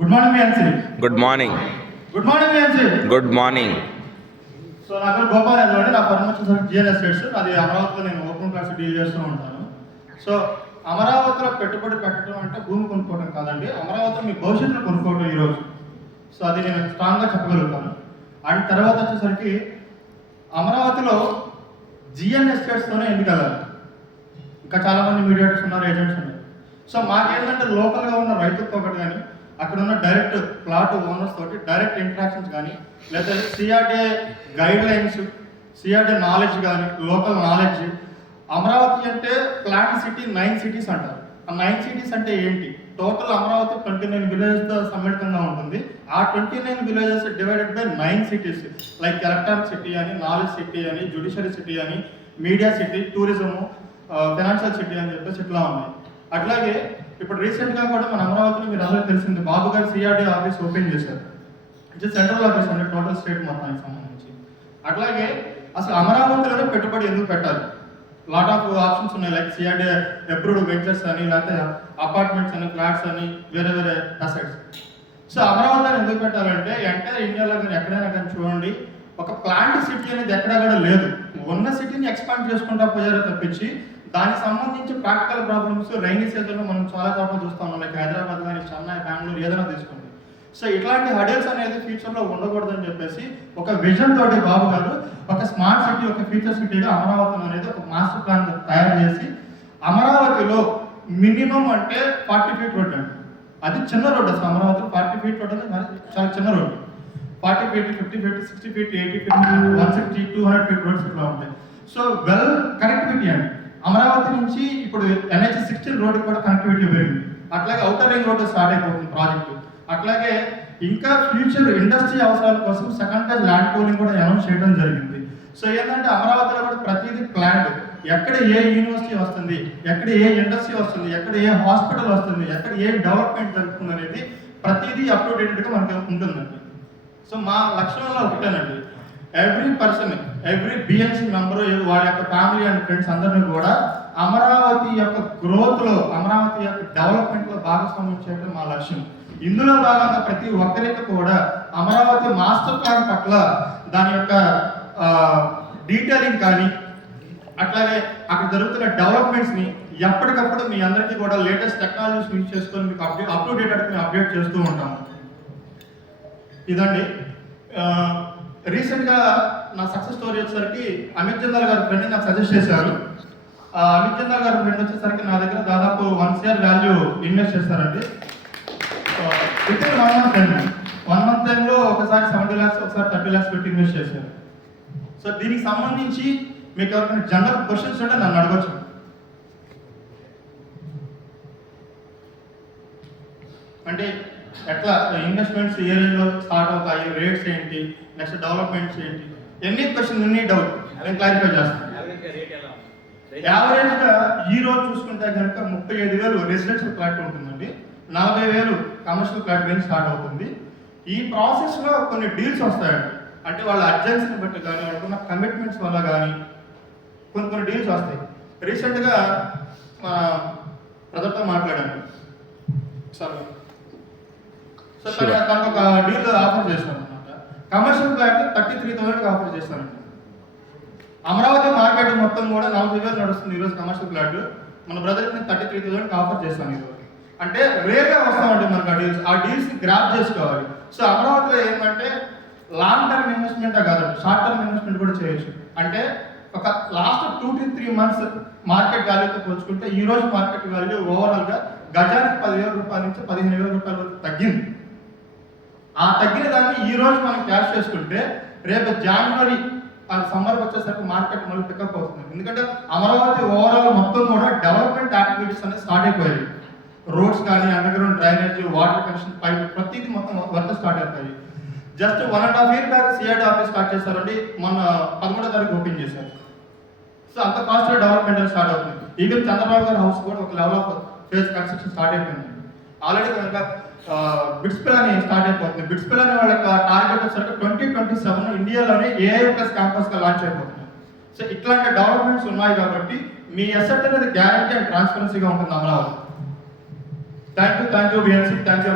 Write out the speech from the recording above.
Good morning BNC. Good morning. Good morning BNC. Good morning. So నా పేరు గోపాల్ యాదవ్ అండి. నా ఫర్మ్ వచ్చేసరికి జిఎన్ ఎస్టేట్స్. అది అమరావతిలో నేను ఓపెన్ క్లాస్ డీల్ చేస్తూ ఉంటాను. సో అమరావతిలో పెట్టుబడి పెట్టడం అంటే భూమి కొనుక్కోవడం కాదండి, అమరావతిలో మీ భవిష్యత్తులో కొనుక్కోవడం ఈరోజు. సో అది నేను స్ట్రాంగ్గా చెప్పగలుగుతాను. అండ్ తర్వాత వచ్చేసరికి అమరావతిలో జిఎన్ ఎస్టేట్స్తోనే ఎందుకు వెళ్ళాలి? ఇంకా చాలామంది మీడియేటర్స్ ఉన్నారు, ఏజెంట్స్ ఉన్నారు. సో మాకేంటంటే లోకల్గా ఉన్న రైతులతో ఒకటి కానీ, అక్కడ ఉన్న డైరెక్ట్ ప్లాట్ ఓనర్స్ తోటి డైరెక్ట్ ఇంటరాక్షన్స్ కానీ, లేదా సిఆర్డే గైడ్ లైన్స్, సిఆర్డే నాలెడ్జ్ కానీ, లోకల్ నాలెడ్జ్. అమరావతి అంటే ప్లాన్ సిటీ, 9 cities అంటారు. ఆ 9 cities అంటే ఏంటి? టోటల్ అమరావతి 29 విలేజెస్తో సమ్మిళితంగా ఉంటుంది. ఆ 29 villages divided by 9 cities, like electronic city అని, నాలెడ్జ్ సిటీ అని, జ్యుడిషియరీ సిటీ అని, media city, tourism, financial city అని చెప్పేసి ఇట్లా ఉన్నాయి. అట్లాగే ఇప్పుడు రీసెంట్గా కూడా మన అమరావతిలో మీరు అందరూ తెలిసింది, బాబు గారు సిఆర్డీ ఆఫీస్ ఓపెన్ చేశారు. ఇది సెంట్రల్ ఆఫీస్ అండి, టోటల్ స్టేట్ మొత్తానికి సంబంధించి. అట్లాగే అసలు అమరావతిలోనే పెట్టుబడి ఎందుకు పెట్టాలి? లాట్ ఆఫ్ ఆప్షన్స్ ఉన్నాయి, లైక్ సిఆర్డీ అప్రూవ్డ్ వెంచర్స్ అని, లేకపోతే అపార్ట్మెంట్స్ అని, ఫ్లాట్స్ అని, వేరే వేరే అసెట్స్. సో అమరావతిలో ఎందుకు పెట్టాలంటే ఎంటైర్ ఇండియాలో కానీ ఎక్కడైనా కానీ చూడండి, ఒక ప్లాంట్ సిటీ అనేది ఎక్కడా కూడా లేదు. ఉన్న సిటీని ఎక్స్పాండ్ చేసుకుంటా పోయారో తప్పించి దానికి సంబంధించి ప్రాక్టికల్ ప్రాబ్లమ్స్ రైనీ సీజన్లో మనం చాలా చోట్ల చూస్తూ ఉన్నాం, లైక్ హైదరాబాద్ కానీ, చెన్నై, బెంగళూరు, ఏదైనా తీసుకోండి. సో ఇట్లాంటి హడల్స్ అనేది ఫ్యూచర్లో ఉండకూడదని చెప్పేసి ఒక విజన్ తోటి బాబు గారు ఒక స్మార్ట్ సిటీ, ఒక ఫ్యూచర్ సిటీగా అమరావతి అనేది ఒక మాస్టర్ ప్లాన్ తయారు చేసి, అమరావతిలో మినిమం అంటే 40 feet రోడ్ అండి. అది చిన్న రోడ్. అసలు అమరావతిలో 40 feet రోడ్ అనేది చాలా చిన్న road. 40 feet, 50 feet, 60 feet, 80 feet, 160, 200 feet roads ఇట్లా ఉంటాయి. సో వెల్ కనెక్టివిటీ అండి. అమరావతి నుంచి ఇప్పుడు NH-16 రోడ్డు కూడా కనెక్టివిటీ పెరిగింది. అట్లాగే ఔటర్ రింగ్ రోడ్డు స్టార్ట్ అయిపోతుంది ప్రాజెక్టు. అట్లాగే ఇంకా ఫ్యూచర్ ఇండస్ట్రీ అవసరాల కోసం సెకండ్ ఫేజ్ ల్యాండ్ పూలింగ్ కూడా అనౌన్స్ చేయడం జరిగింది. సో ఏంటంటే అమరావతిలో కూడా ప్రతిదీ ప్లాన్డ్. ఎక్కడ ఏ యూనివర్సిటీ వస్తుంది, ఎక్కడ ఏ ఇండస్ట్రీ వస్తుంది, ఎక్కడ ఏ హాస్పిటల్ వస్తుంది, ఎక్కడ ఏ డెవలప్మెంట్ జరుగుతుంది అనేది ప్రతిదీ అప్ టు డేటెడ్గా మనకి ఉంటుందండి. సో మా లక్ష్యంలో ఒకటేనండి, every person, every BNC member, వాళ్ళ యొక్క ఫ్యామిలీ అండ్ ఫ్రెండ్స్ అందరినీ కూడా అమరావతి యొక్క గ్రోత్లో, అమరావతి యొక్క డెవలప్మెంట్లో భాగస్వామ్యం చేయడం మా లక్ష్యం. ఇందులో భాగంగా ప్రతి ఒక్కరికి కూడా అమరావతి మాస్టర్ ప్లాన్ పట్ల దాని యొక్క డీటెయిలింగ్ కానీ, అట్లాగే అక్కడ జరుగుతున్న డెవలప్మెంట్స్ని ఎప్పటికప్పుడు మీ అందరికీ కూడా లేటెస్ట్ టెక్నాలజీస్ యూజ్ చేసుకొని మీకు అప్ టు డేట్ మేము అప్డేట్ చేస్తూ ఉంటాము. ఇదండి రీసెంట్గా నా సక్సెస్ స్టోరీ వచ్చేసరికి అమిత్ జిందాల్ గారి ఫ్రెండ్ నాకు సజెస్ట్ చేశారు. అమిత్ జిందాల్ గారి ఫ్రెండ్ వచ్చేసరికి నా దగ్గర దాదాపు 1 crore వాల్యూ ఇన్వెస్ట్ చేస్తారండి. With in 1 month time, 1 month టైంలో ఒకసారి 70 lakhs, ఒకసారి 30 lakhs పెట్టి ఇన్వెస్ట్ చేశారు. సో దీనికి సంబంధించి మీకు ఎవరికైనా జనరల్ క్వశ్చన్స్ ఉంటే నన్ను అడగచ్చు. అంటే ఎట్లా ఇన్వెస్ట్మెంట్స్ ఏ రేంజ్లో స్టార్ట్ అవుతాయి, రేట్స్ ఏంటి, నెక్స్ట్ డెవలప్మెంట్స్ ఏంటి, ఎన్ని క్వశ్చన్, ఎన్ని డౌట్ నేను క్లారిఫై చేస్తాను. యావరేజ్గా ఈ రోజు చూసుకుంటే కనుక 35,000 రెసిడెన్షియల్ ఫ్లాట్ ఉంటుందండి, 40,000 కమర్షియల్ ఫ్లాట్ రేంజ్ స్టార్ట్ అవుతుంది. ఈ ప్రాసెస్లో కొన్ని డీల్స్ వస్తాయండి. అంటే వాళ్ళ అర్జెన్సీని బట్టి కానీ, వాళ్ళకున్న కమిట్మెంట్స్ వల్ల కానీ కొన్ని డీల్స్ వస్తాయి. రీసెంట్గా మా బ్రదర్తో మాట్లాడాను సార్. సో తనకు ఒక డీల్ ఆఫర్ చేస్తాను అనమాట. కమర్షియల్ ఫ్లాట్ 33,000 ఆఫర్ చేస్తానండి. అమరావతి మార్కెట్ మొత్తం కూడా 40,000 నడుస్తుంది ఈరోజు కమర్షియల్ ఫ్లాట్. మన బ్రదర్కి 33,000 ఆఫర్ చేస్తాను ఈరోజు. అంటే రేర్గా వస్తామండి మనకు ఆ డీల్స్ని గ్రాప్ చేసుకోవాలి. సో అమరావతిలో ఏంటంటే లాంగ్ టర్మ్ ఇన్వెస్ట్మెంటే కాదండి, షార్ట్ టర్మ్ ఇన్వెస్ట్మెంట్ కూడా చేయొచ్చు. అంటే ఒక లాస్ట్ 2 to 3 months మార్కెట్ వాల్యూతో పోల్చుకుంటే ఈ రోజు మార్కెట్ వాల్యూ ఓవరాల్గా గజానికి 10,000 రూపాయల నుంచి 15,000 రూపాయల వరకు తగ్గింది. ఆ తగ్గిన దాన్ని ఈ రోజు మనం క్యాష్ చేసుకుంటే రేపు జనవరి సమ్మర్కి వచ్చేసరికి మార్కెట్ మళ్ళీ పికప్ అవుతుంది. ఎందుకంటే అమరావతి ఓవరాల్ మొత్తం కూడా డెవలప్మెంట్ యాక్టివిటీస్ అనేది స్టార్ట్ అయిపోయాయి. రోడ్స్ కానీ, under ground drainage, water connection, pipe, ప్రతిదీ మొత్తం వర్క్ స్టార్ట్ అవుతాయి. Just 1.5 year back CRD office start చేశారండి, మొన్న 11వ తారీఖు ఓపెన్ చేశారు. సో అంత ఫాస్ట్గా డెవలప్మెంట్ అనేది స్టార్ట్ అవుతుంది. ఈవెన్ చంద్రబాబు గారి హౌస్ కూడా ఒక level of phase construction start అయిపోయింది. ఆల్రెడీ కనుక బిట్స్ పిల్ అని స్టార్ట్ అయిపోతుంది. బిట్స్ పిల్ అనే వాళ్ళ టార్గెట్ వచ్చేసరికి 2027 ఇండియాలోనే AI+ క్యాంపస్గా లాంచ్ అయిపోతుంది. సో ఇట్లాంటి డెవలప్మెంట్స్ ఉన్నాయి కాబట్టి మీ అసెట్ అనేది గ్యారంటీ అండ్ ట్రాన్స్పరెన్సీగా ఉంటుంది Amaravati. Thank you BNC, thank you.